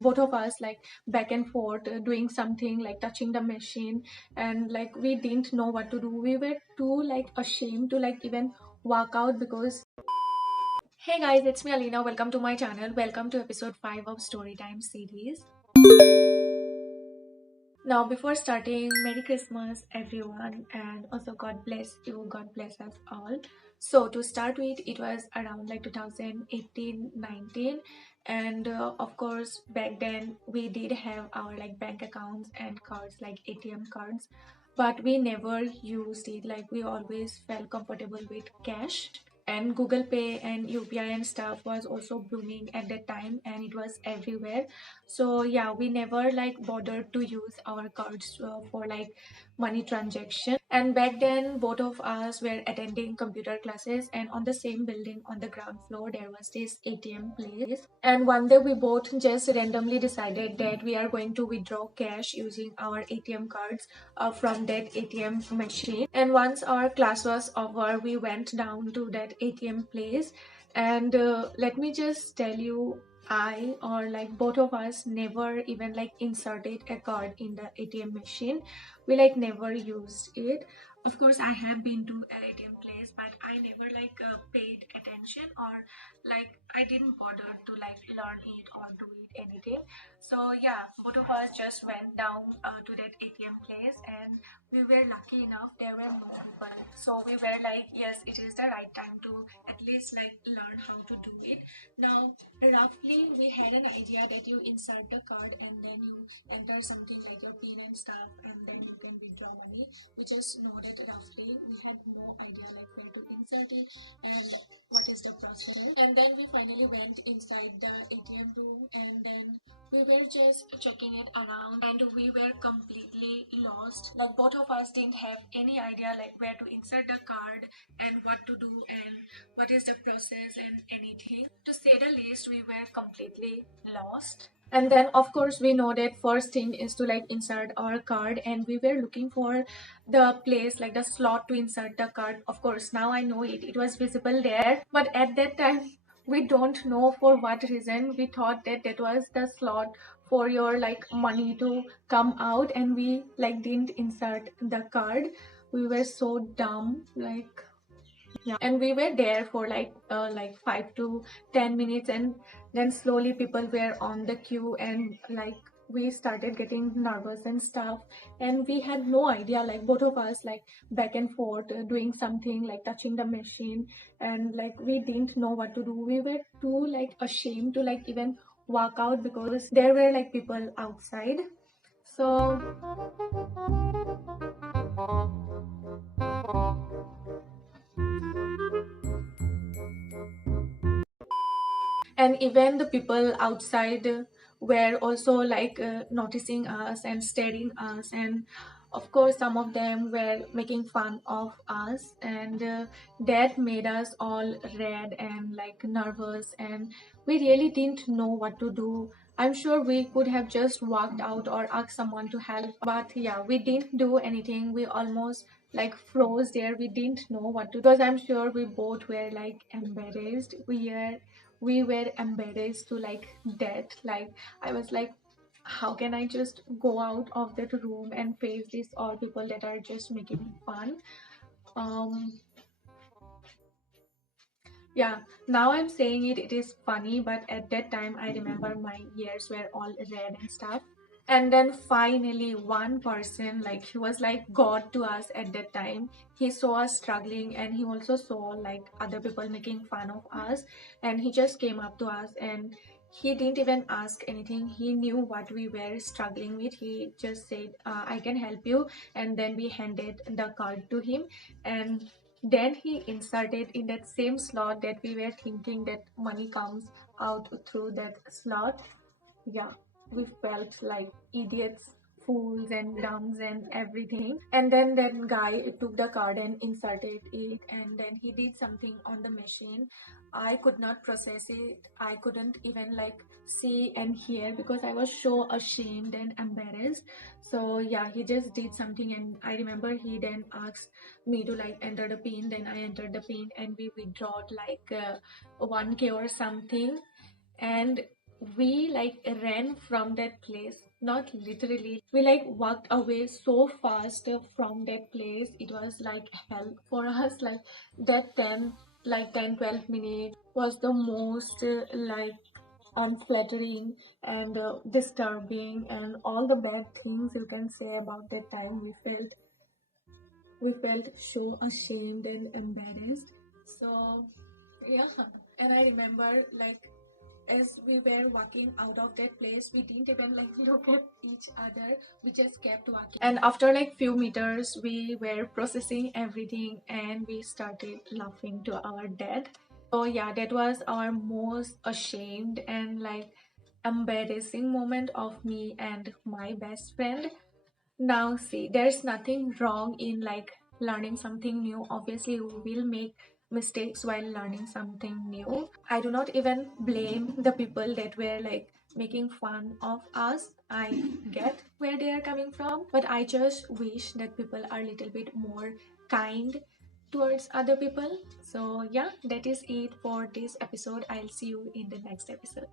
both of us like back and forth doing something like touching the machine, and like we didn't know what to do. We were too like ashamed to like even walk out because hey guys, it's me Alina. Welcome to my channel. Welcome to episode 5 of Storytime series. Now before starting, Merry Christmas everyone, and also God bless you, God bless us all. So to start with, it was around like 2018-19, and of course back then we did have our like bank accounts and cards like ATM cards, but we never used it. Like we always felt comfortable with cash, and Google Pay and UPI and stuff was also booming at that time, and it was everywhere. So yeah, we never like bothered to use our cards for like money transaction. And back then both of us were attending computer classes, and on the same building on the ground floor there was this ATM place, and one day we both just randomly decided that we are going to withdraw cash using our ATM cards from that ATM machine. And once our class was over, we went down to that ATM place, and let me just tell you, I or like both of us never even like inserted a card in the ATM machine. We like never used it. Of course I have been to an ATM place, but I never like paid attention, or like I didn't bother to like learn it or do it anything. So yeah, both of us just went down to that ATM place, and we were lucky enough there were no people. So we were like, yes, it is the right time to at least like learn how to do it. Now roughly we had an idea that you insert the card and then you enter something like your pin and stuff, and then you can withdraw money. We just know that roughly. We had no idea like where to insert it and what is the process. And then we finally went inside the ATM room, and then we were just checking it around, and we were completely lost. Like both of us didn't have any idea like where to insert the card and what to do and what is the process and anything. To say the least, we were completely lost. And then of course we know that first thing is to like insert our card, and we were looking for the place like the slot to insert the card. Of course now I know it was visible there, but at that time we don't know for what reason we thought that that was the slot for your like money to come out, and we like didn't insert the card. We were so dumb, like yeah. And we were there for like 5 to 10 minutes, and then slowly people were on the queue, and like we started getting nervous and stuff, and we had no idea, like both of us like back and forth doing something like touching the machine, and like we didn't know what to do. We were too like ashamed to like even walk out because there were like people outside. So and even the people outside were also like noticing us and staring us, and of course some of them were making fun of us, and that made us all red and like nervous, and we really didn't know what to do. I'm sure we could have just walked out or asked someone to help, but yeah, we didn't do anything. We almost like froze there. We didn't know what to do because I'm sure we both were like embarrassed. We were embarrassed to like death. Like I was like, how can I just go out of that room and face these all people that are just making fun? um yeah, now I'm saying it is funny, but at that time I remember my ears were all red and stuff. And then finally one person, like he was like god to us at that time. He saw us struggling, and he also saw like other people making fun of us, and he just came up to us, and he didn't even ask anything. He knew what we were struggling with. He just said, I can help you, and then we handed the card to him, and then he inserted in that same slot that we were thinking that money comes out through that slot. Yeah, we felt like idiots, fools and dumbs and everything. And then that guy took the card and inserted it, and then he did something on the machine. I could not process it. I couldn't even like see and hear because I was so ashamed and embarrassed. So yeah, he just did something, and I remember he then asked me to like enter the pin. Then I entered the pin, and we withdrew like 1K or something. And we like ran from that place, not literally, we like walked away so fast from that place. It was like hell for us. Like that 10 12 minutes was the most like unflattering and disturbing, and all the bad things you can say about that time. We felt so ashamed and embarrassed. So yeah. And I remember, like, as we were walking out of that place, we didn't even like look at each other. We just kept walking, and after like few meters we were processing everything and we started laughing to our dad. So yeah, that was our most ashamed and like embarrassing moment of me and my best friend. Now, see, there's nothing wrong in like learning something new. Obviously, we will make mistakes while learning something new. I do not even blame the people that were like making fun of us. I get where they are coming from, but I just wish that people are a little bit more kind towards other people. So, yeah, that is it for this episode. I'll see you in the next episode.